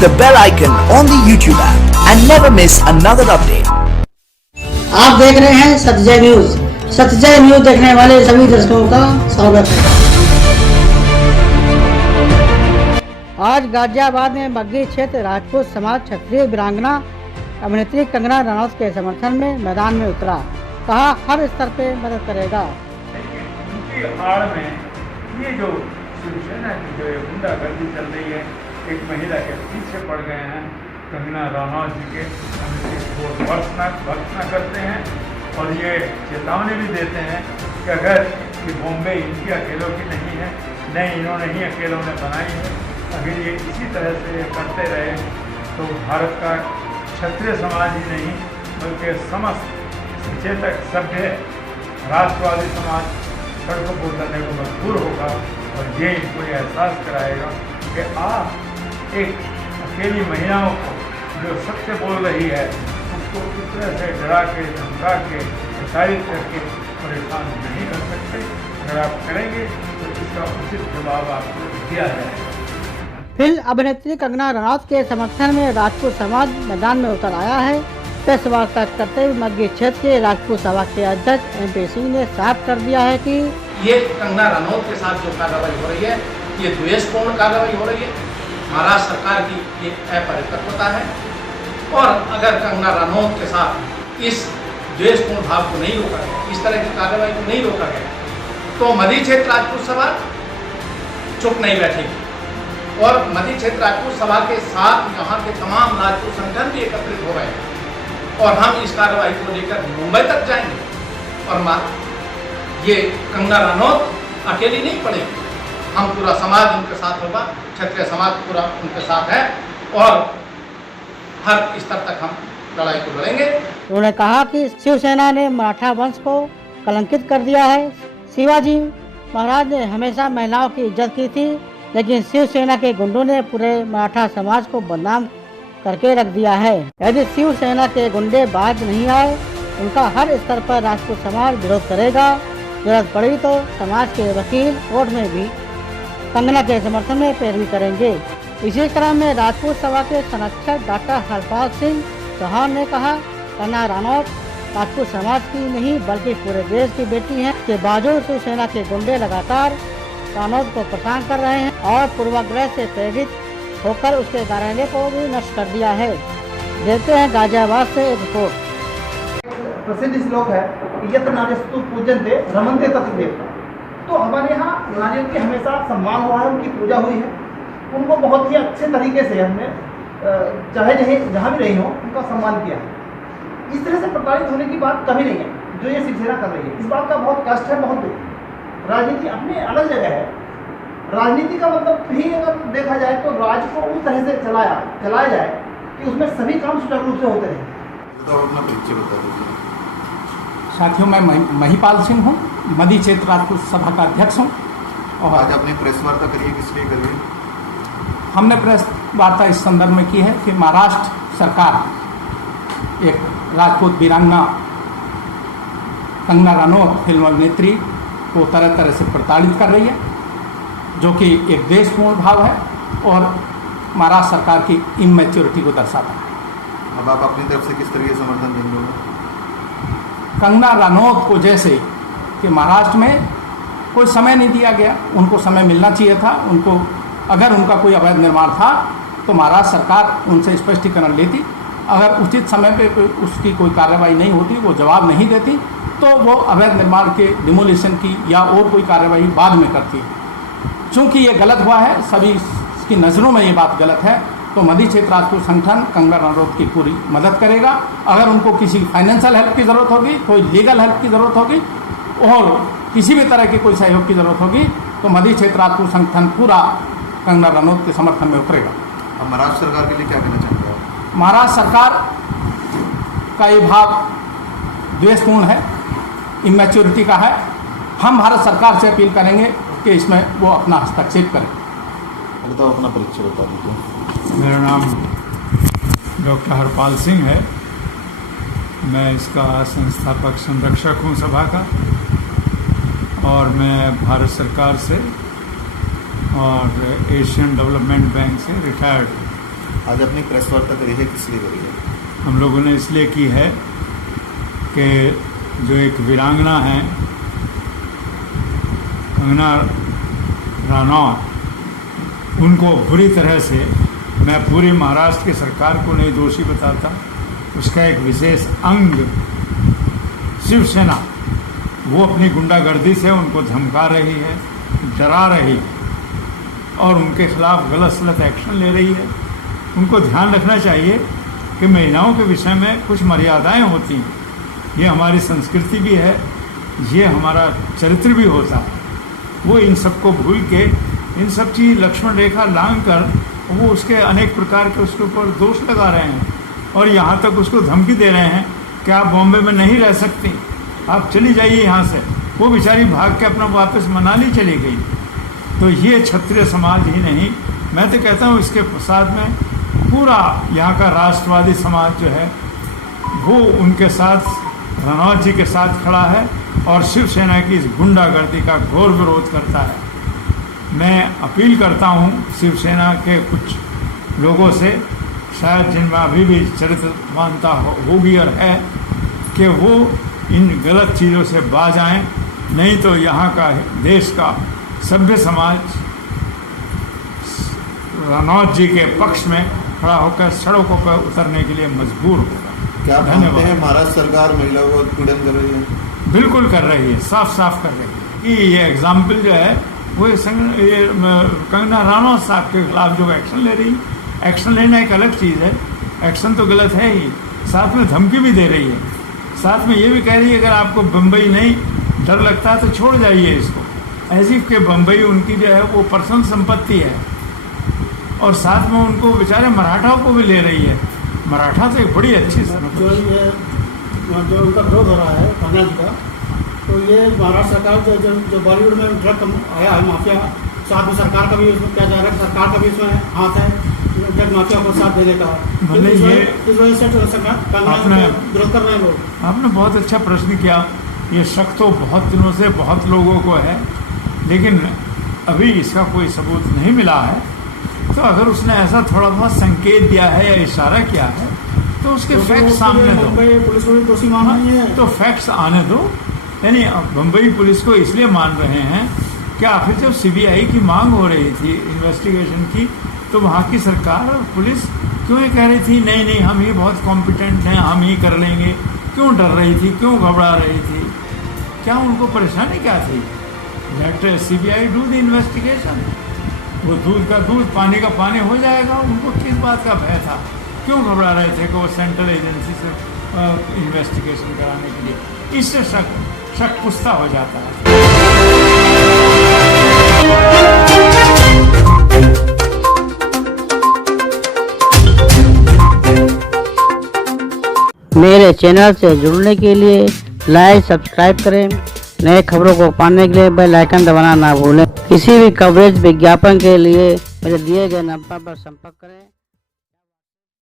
the bell icon on the YouTube app and never miss another update. आप देख रहे हैं सत्यजय न्यूज। सत्यजय न्यूज देखने वाले सभी दर्शकों का स्वागत है। आज गाजियाबाद में बग्गी क्षेत्र राजपूत समाज क्षत्रिय वीरांगना अभिनेत्री कंगना रनौत के समर्थन में मैदान में उतरा। कहा हर स्तर पे मदद करेगा। उनकी आड़ में ये जो शिवसेना की जो गुंडागर्दी चल रही है, एक महिला के पीछे पड़ गए हैं। कंगना रनौत जी के भर्त्सना करते हैं और ये चेतावनी भी देते हैं कि अगर कि बॉम्बे इनकी अकेलों की नहीं है, नहीं इन्होंने ही अकेलों ने बनाई है, अगर ये इसी तरह से करते रहे तो भारत का क्षत्रिय समाज ही नहीं बल्कि समस्त सचेतक सभ्य राष्ट्रवादी समाज सड़कों को उतरने को मजबूर होगा और ये इनको ये एहसास कराएगा कि आप एक अकेली महिलाओं को जो सत्य बोल रही है उसको इस तरह से डरा के धमका के प्रसारित करके परेशान नहीं कर सकते। अगर आप करेंगे तो इसका उचित जवाब आपको दिया जाएगा। फिल्म अभिनेत्री कंगना रनौत के समर्थन में राजपूत समाज मैदान में उतर आया है। प्रेस वार्ता करते हुए मग्गी क्षेत्र के राजपूत सभा के अध्यक्ष MP सिंह ने साफ कर दिया है कि ये कंगना रनौत के साथ जो कार्रवाई हो रही है ये द्वेषपूर्ण कार्रवाई हो रही है। महाराष्ट्र सरकार की ये अपरिपक्वता है और अगर कंगना रनौत के साथ इस द्वेषपूर्ण भाव को नहीं रोका गया, इस तरह की कार्रवाई को नहीं रोका गया, तो मध्य क्षेत्र राजपूत सभा चुप नहीं बैठेगी और मध्य क्षेत्र राजपूत सभा के साथ यहाँ के तमाम राजपूत संगठन भी एकत्रित हो गए और हम इस कार्रवाई को लेकर मुंबई तक जाएंगे। और ये कंगना रनौत अकेली नहीं पड़ेगी, हम पूरा समाज उनके साथ होगा, क्षत्रिय समाज पूरा उनके साथ है और हर स्तर तक हम लड़ाई को लड़ेंगे। उन्होंने कहा कि शिवसेना ने मराठा वंश को कलंकित कर दिया है। शिवाजी महाराज ने हमेशा महिलाओं की इज्जत की थी, लेकिन शिवसेना के गुंडों ने पूरे मराठा समाज को बदनाम करके रख दिया है। यदि शिवसेना के गुंडे बाज नहीं आए, उनका हर स्तर पर राजपूत समाज विरोध करेगा। जरूरत पड़ी तो समाज के वकील कोर्ट में भी कंगना के समर्थन में पैरवी करेंगे। इसी क्रम में राजपूत सभा के संरक्षक डॉक्टर हरपाल सिंह चौहान ने कहा, कंगना रनौत राजपूत समाज की नहीं बल्कि पूरे देश की बेटी है। के बावजूद शिवसेना के गुंडे लगातार रनौत को परेशान कर रहे हैं और पूर्वाग्रह से प्रेरित होकर उसके घराने को भी नष्ट कर दिया है। देखते हैं गाजियाबाद से एक रिपोर्ट। प्रसिद्ध श्लोक है कि यत्र नार्यस्तु पूज्यन्ते रमन्ते तत्र देवता। तो हमारे यहाँ नारियों की हमेशा सम्मान हुआ है, उनकी पूजा हुई है, उनको बहुत ही अच्छे तरीके से हमने चाहे जहाँ भी रही हो उनका सम्मान किया है। इस तरह से प्रताड़ित होने की बात कभी नहीं है जो ये शिवसेना कर रही है। इस बात का बहुत कष्ट है, बहुत दुख। राजनीति अपने अलग जगह है। राजनीति का मतलब भी अगर देखा जाए तो राज्य को उस तरह से चलाया जाए कि उसमें सभी काम सुचारू रूप से होते रहे। तो अपना परिचय बता दीजिए। साथियों, मैं महिपाल सिंह हूँ, मध्य क्षेत्र राजपूत सभा का अध्यक्ष हूँ। और आज आपने प्रेस वार्ता करिए, किस लिए करिए? हमने प्रेस वार्ता इस संदर्भ में की है कि महाराष्ट्र सरकार एक राजपूत वीरांगना कंगना रनौत फिल्म अभिनेत्री को तरह तरह से प्रताड़ित कर रही है, जो कि एक देशपूर्ण भाव है और महाराष्ट्र सरकार की इमैच्योरिटी को दर्शाता है। अब आप अपनी तरफ से किस तरह से समर्थन देंगे? कंगना रनौत को जैसे कि महाराष्ट्र में कोई समय नहीं दिया गया, उनको समय मिलना चाहिए था। उनको अगर उनका कोई अवैध निर्माण था तो महाराष्ट्र सरकार उनसे स्पष्टीकरण लेती। अगर उचित समय पे उसकी कोई कार्रवाई नहीं होती, वो जवाब नहीं देती, तो वो अवैध निर्माण के डिमोलिशन की या और कोई कार्रवाई बाद में करती। चूँकि ये गलत हुआ है, सभी की नज़रों में ये बात गलत है, तो मध्य क्षेत्र राजपूत संगठन कंगना रनौत की पूरी मदद करेगा। अगर उनको किसी फाइनेंशियल हेल्प की ज़रूरत होगी, कोई लीगल हेल्प की ज़रूरत होगी और किसी भी तरह की कोई सहयोग की ज़रूरत होगी तो मध्य क्षेत्र राजपूत संगठन पूरा कंगना रनौत के समर्थन में उतरेगा। अब महाराष्ट्र सरकार के लिए क्या कहना चाहते हैं? महाराष्ट्र सरकार का ये भाव द्वेषपूर्ण है, इमैच्योरिटी का है। हम भारत सरकार से अपील करेंगे कि इसमें वो अपना हस्तक्षेप करें। तो अपना परिचय बता दीजिए। मेरा नाम डॉक्टर हरपाल सिंह है। मैं इसका संस्थापक संरक्षक हूँ सभा का और मैं भारत सरकार से और एशियन डेवलपमेंट बैंक से रिटायर्ड आज अपनी प्रेस वार्ता करी है, किस लिए करी है? हम लोगों ने इसलिए की है कि जो एक वीरांगना है कंगना रनौत, उनको बुरी तरह से, मैं पूरी महाराष्ट्र की सरकार को नहीं दोषी बताता, उसका एक विशेष अंग शिवसेना वो अपनी गुंडागर्दी से उनको धमका रही है, डरा रही है और उनके खिलाफ गलत सलत एक्शन ले रही है। उनको ध्यान रखना चाहिए कि महिलाओं के विषय में कुछ मर्यादाएं होती हैं, ये हमारी संस्कृति भी है, ये हमारा चरित्र भी होता है। वो इन सबको भूल के इन सब चीज़ लक्ष्मण रेखा लांघ कर वो उसके अनेक प्रकार के उसके ऊपर दोष लगा रहे हैं और यहाँ तक उसको धमकी दे रहे हैं कि आप बॉम्बे में नहीं रह सकती, आप चली जाइए यहाँ से। वो बेचारी भाग के अपना वापस मनाली चली गई। तो ये क्षत्रिय समाज ही नहीं, मैं तो कहता हूँ इसके साथ में पूरा यहाँ का राष्ट्रवादी समाज जो है वो उनके साथ, रनौत जी के साथ खड़ा है और शिवसेना की इस गुंडागर्दी का घोर विरोध करता है। मैं अपील करता हूँ शिवसेना के कुछ लोगों से, शायद जिनमें अभी भी चरित्रवानता होगी और है, कि वो इन गलत चीज़ों से बाज आएँ, नहीं तो यहाँ का देश का सभ्य समाज रनौत जी के पक्ष में खड़ा होकर सड़कों पर उतरने के लिए मजबूर होगा। क्या मानते हैं महाराष्ट्र सरकार महिलाओं को उत्पीड़न कर रही है? बिल्कुल कर रही है, साफ साफ कर रही है। कि ये एग्जाम्पल जो है वो कंगना रनौत साहब के खिलाफ जो एक्शन ले रही है, एक्शन लेना एक अलग चीज़ है, एक्शन तो गलत है ही, साथ में धमकी भी दे रही है, साथ में ये भी कह रही है अगर आपको बम्बई नहीं डर लगता है तो छोड़ जाइए इसको, ऐसी कि बम्बई उनकी जो है वो पर्सनल संपत्ति है। और साथ में उनको बेचारे मराठाओं को भी ले रही है। मराठा तो एक बड़ी अच्छी जो उनका विरोध हो रहा है कंगना जी का, तो ये महाराष्ट्र सरकार जो बॉलीवुड में ड्रग आया है माफिया, साथ में सरकार का भी उसमें क्या जा रहा है, सरकार का भी इसमें हाथ है ड्रग माफिया को साथ देने का। भले ये इस वजह से कंगना विरोध कर रहे हैं लोग। आपने बहुत अच्छा प्रश्न किया। ये शक तो बहुत दिनों से बहुत लोगों को है, लेकिन अभी इसका कोई सबूत नहीं मिला है। तो अगर उसने ऐसा थोड़ा बहुत संकेत दिया है या इशारा किया है तो उसके फैक्ट सामने दो। पुलिस को भी दोषी माना है तो फैक्ट्स आने दो। यानी बम्बई पुलिस को इसलिए मान रहे हैं कि आखिर जब सीबीआई की मांग हो रही थी इन्वेस्टिगेशन की, तो वहाँ की सरकार और पुलिस क्यों ये कह रही थी नहीं नहीं हम ही बहुत कॉम्पिटेंट हैं, हम ही कर लेंगे, क्यों डर रही थी, क्यों घबरा रही थी, क्या उनको परेशानी क्या थी? Let CBI do the investigation, वो दूध का दूध पानी का पानी हो जाएगा। उनको किस बात का भय था, क्यों घबरा रहे थे कि वो सेंट्रल एजेंसी से इन्वेस्टिगेशन कराने के लिए? इससे शक पुख्ता हो जाता है। मेरे चैनल से जुड़ने के लिए लाइक सब्सक्राइब करें, नए खबरों को पाने के लिए बेल आइकन दबाना ना भूलें। किसी भी कवरेज विज्ञापन के लिए मेरे दिए गए नंबर पर संपर्क करें।